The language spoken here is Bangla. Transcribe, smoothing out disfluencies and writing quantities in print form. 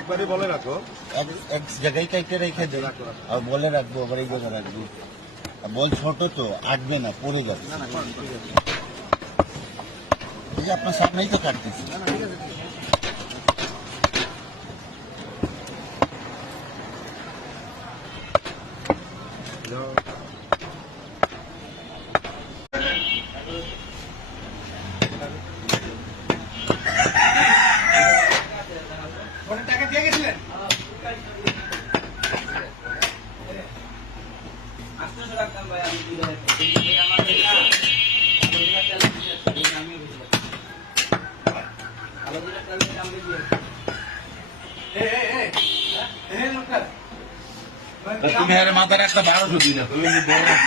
একবারই বলে রাখো, এক জায়গায় কাইটে রেখে দে আর বলে রাখবো, আবার এই জায়গায় রাখবো। বল ছোট তো আটবে না, পড়ে যাবে। ঠিক আছে, আপনার সামনেই তো কাটতেছি। টাকা দিয়ে গেছিলেন? তুমি মাথার একটা 1200 দিন